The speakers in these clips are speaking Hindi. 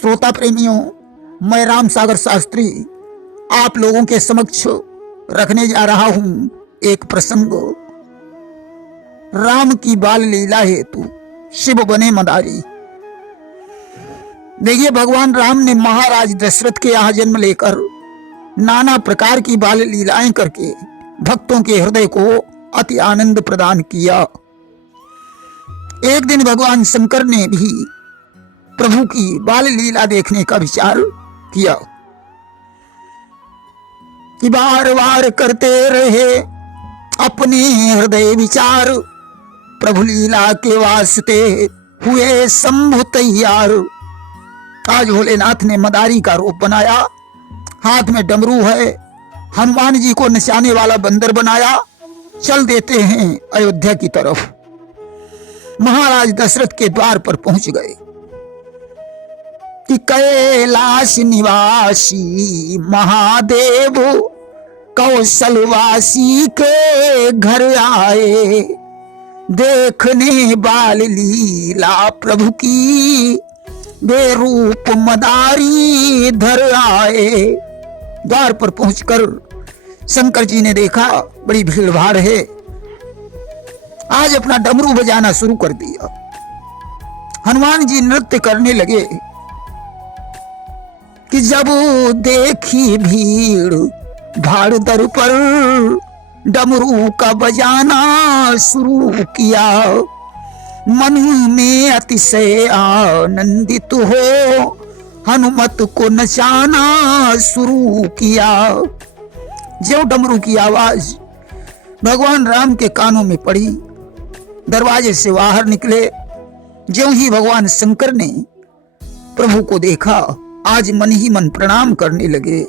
श्रोता प्रेमियों, मैं राम सागर शास्त्री आप लोगों के समक्ष रखने जा रहा हूं एक प्रसंग। राम की बाल लीला हेतु शिव बने मदारी। देखिए, भगवान राम ने महाराज दशरथ के यहाँ जन्म लेकर नाना प्रकार की बाल लीलाएं करके भक्तों के हृदय को अति आनंद प्रदान किया। एक दिन भगवान शंकर ने भी प्रभु की बाल लीला देखने का विचार किया कि बार बार करते रहे अपने हृदय विचार, प्रभु लीला के वास्ते हुए शंभु तैयार। आज भोलेनाथ ने मदारी का रूप बनाया, हाथ में डमरू है, हनुमान जी को नचाने वाला बंदर बनाया। चल देते हैं अयोध्या की तरफ। महाराज दशरथ के द्वार पर पहुंच गए कि कैलाश निवासी महादेव कौशलवासी के घर आए, देखने बाल लीला प्रभु की वे रूप मदारी धर आए। द्वार पर पहुंचकर शंकर जी ने देखा बड़ी भीड़ भाड़ है। आज अपना डमरू बजाना शुरू कर दिया। हनुमान जी नृत्य करने लगे कि जब देखी भीड़ भाड़ दर पर डमरू का बजाना शुरू किया, मन में अतिशय आनंदित हो हनुमत को नचाना शुरू किया। जो डमरू की आवाज भगवान राम के कानों में पड़ी, दरवाजे से बाहर निकले। ज्यों ही भगवान शंकर ने प्रभु को देखा, आज मन ही मन प्रणाम करने लगे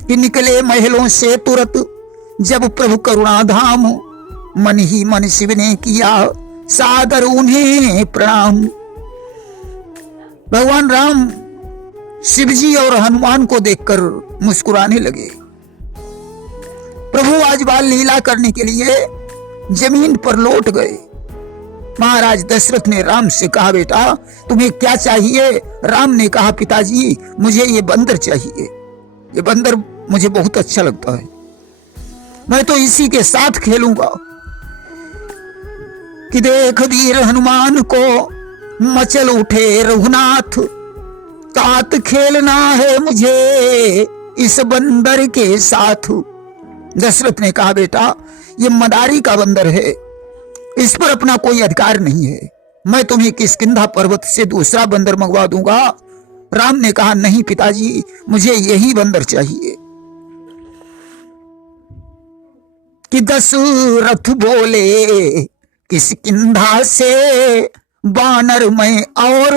कि निकले महलों से तुरंत जब प्रभु करुणाधाम, मन ही मन शिव ने किया सादर उन्हें प्रणाम। भगवान राम शिव जी और हनुमान को देखकर मुस्कुराने लगे। प्रभु आज बाल लीला करने के लिए जमीन पर लौट गए। महाराज दशरथ ने राम से कहा, बेटा तुम्हें क्या चाहिए? राम ने कहा, पिताजी मुझे ये बंदर चाहिए। ये बंदर मुझे बहुत अच्छा लगता है, मैं तो इसी के साथ खेलूंगा। कि देख वीर हनुमान को मचल उठे रघुनाथ, तात खेलना है मुझे इस बंदर के साथ। दशरथ ने कहा, बेटा ये मदारी का बंदर है, इस पर अपना कोई अधिकार नहीं है, मैं तुम्हें किष्किंधा पर्वत से दूसरा बंदर मंगवा दूंगा। राम ने कहा, नहीं पिताजी मुझे यही बंदर चाहिए। कि दशरथ बोले, किष्किंधा से बानर मैं और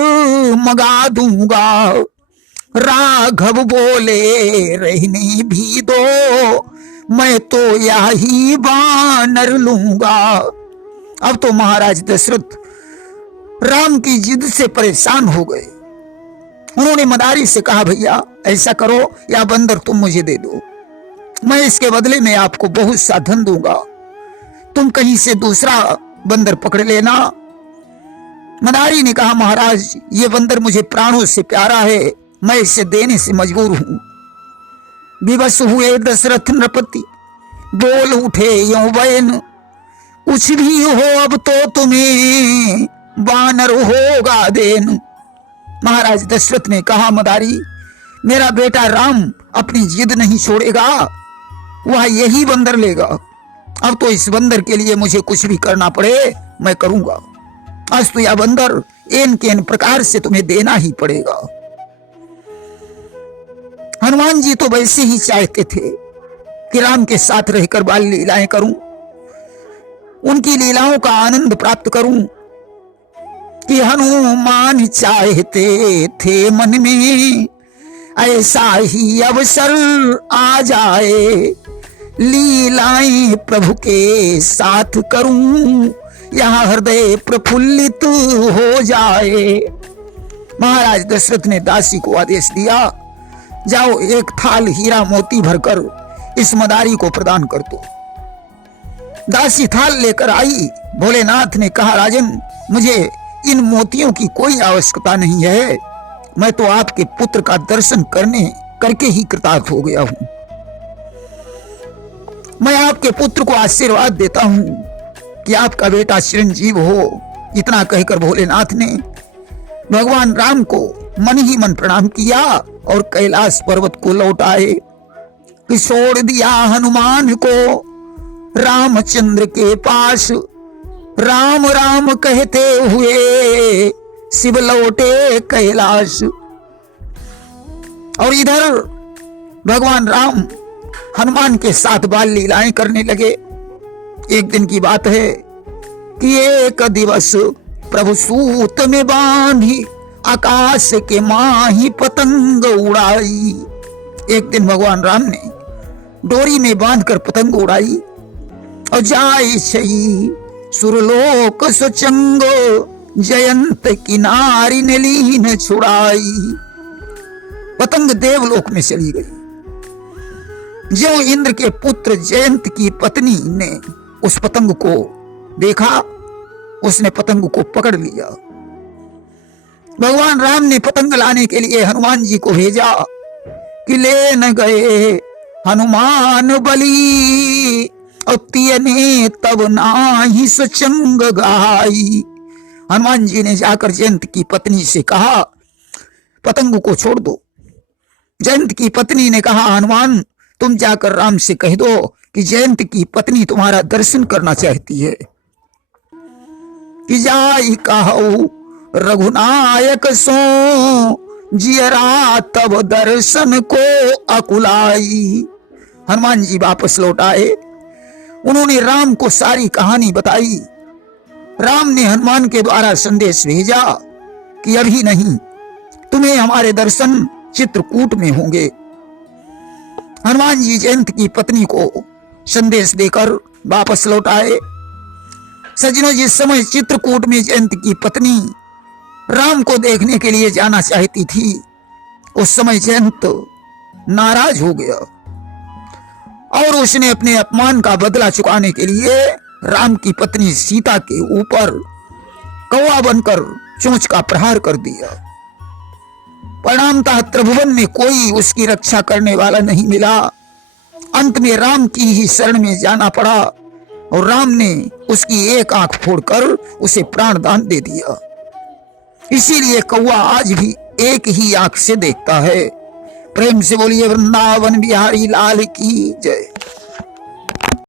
मंगा दूंगा। राघव बोले, रहने भी दो मैं तो यही बानर लूंगा। अब तो महाराज दशरथ राम की जिद से परेशान हो गए। उन्होंने मदारी से कहा, भैया ऐसा करो, या बंदर तुम मुझे दे दो, मैं इसके बदले में आपको बहुत सा धन दूंगा, तुम कहीं से दूसरा बंदर पकड़ लेना। मदारी ने कहा, महाराज ये बंदर मुझे प्राणों से प्यारा है, मैं इसे देने से मजबूर हूं। विवश हुए दशरथ नृपति, बोल उठे यों बयन, कुछ भी हो अब तो तुम्हें बानर होगा देन। महाराज दशरथ ने कहा, मदारी मेरा बेटा राम अपनी जिद नहीं छोड़ेगा, वह यही बंदर लेगा। अब तो इस बंदर के लिए मुझे कुछ भी करना पड़े मैं करूंगा। आज तो यह बंदर एन के एन प्रकार से तुम्हें देना ही पड़ेगा। हनुमान जी तो वैसे ही चाहते थे कि राम के साथ रहकर बाल लीलाएं करूं, उनकी लीलाओं का आनंद प्राप्त करूं। कि हनुमान चाहते थे मन में ऐसा ही अवसर आ जाए, लीलाएं प्रभु के साथ करूं यहाँ हृदय प्रफुल्लित हो जाए। महाराज दशरथ ने दासी को आदेश दिया, जाओ एक थाल हीरा मोती भरकर इस मदारी को प्रदान कर दो। दासी थाल लेकर आई। भोलेनाथ ने कहा, राजन मुझे इन मोतियों की कोई आवश्यकता नहीं है, मैं तो आपके पुत्र का दर्शन करके ही कृतार्थ हो गया हूं। मैं आपके पुत्र को आशीर्वाद देता हूं कि आपका बेटा चिरंजीव हो। इतना कहकर भोलेनाथ ने भगवान राम को मन ही मन प्रणाम किया और कैलाश पर्वत को लौट आए कि छोड़ दिया हनुमान को रामचंद्र के पास। राम राम कहते हुए शिव लौटे कैलाश। और इधर भगवान राम हनुमान के साथ बाल लीलाएं करने लगे। एक दिन की बात है कि एक दिवस प्रभु सूत में बांधी आकाश के माही पतंग उड़ाई। एक दिन भगवान राम ने डोरी में बांधकर पतंग उड़ाई और जाय छई सुरलोक सुचंगो जयंत किनारी ने लीन छुड़ाई। पतंग देवलोक में चली गई। जो इंद्र के पुत्र जयंत की पत्नी ने उस पतंग को देखा, उसने पतंग को पकड़ लिया। भगवान राम ने पतंग लाने के लिए हनुमान जी को भेजा कि ले न गए हनुमान बली और तियने तब नाही सुचंग गाई। हनुमान जी ने जाकर जयंत की पत्नी से कहा पतंग को छोड़ दो। जयंत की पत्नी ने कहा हनुमान तुम जाकर राम से कह दो कि जयंत की पत्नी तुम्हारा दर्शन करना चाहती है। कि जाई कहू रघुनायक सो जियरा तब दर्शन को अकुलाई। हनुमान जी वापस लौट आए। उन्होंने राम को सारी कहानी बताई। राम ने हनुमान के द्वारा संदेश भेजा कि अभी नहीं, तुम्हें हमारे दर्शन चित्रकूट में होंगे। हनुमान जी जयंत की पत्नी को संदेश देकर वापस लौट आए। सज्जनों, जिस समय चित्रकूट में जयंत की पत्नी राम को देखने के लिए जाना चाहती थी, उस समय जयंत नाराज हो गया और उसने अपने अपमान का बदला चुकाने के लिए राम की पत्नी सीता के ऊपर कौवा बनकर चोंच का प्रहार कर दिया। परिणामतः त्रिभुवन में कोई उसकी रक्षा करने वाला नहीं मिला। अंत में राम की ही शरण में जाना पड़ा और राम ने उसकी एक आंख फोड़कर उसे प्राण दान दे दिया। इसीलिए कौवा आज भी एक ही आंख से देखता है। प्रेम से बोलिए वृंदावन बिहारी लाल की जय।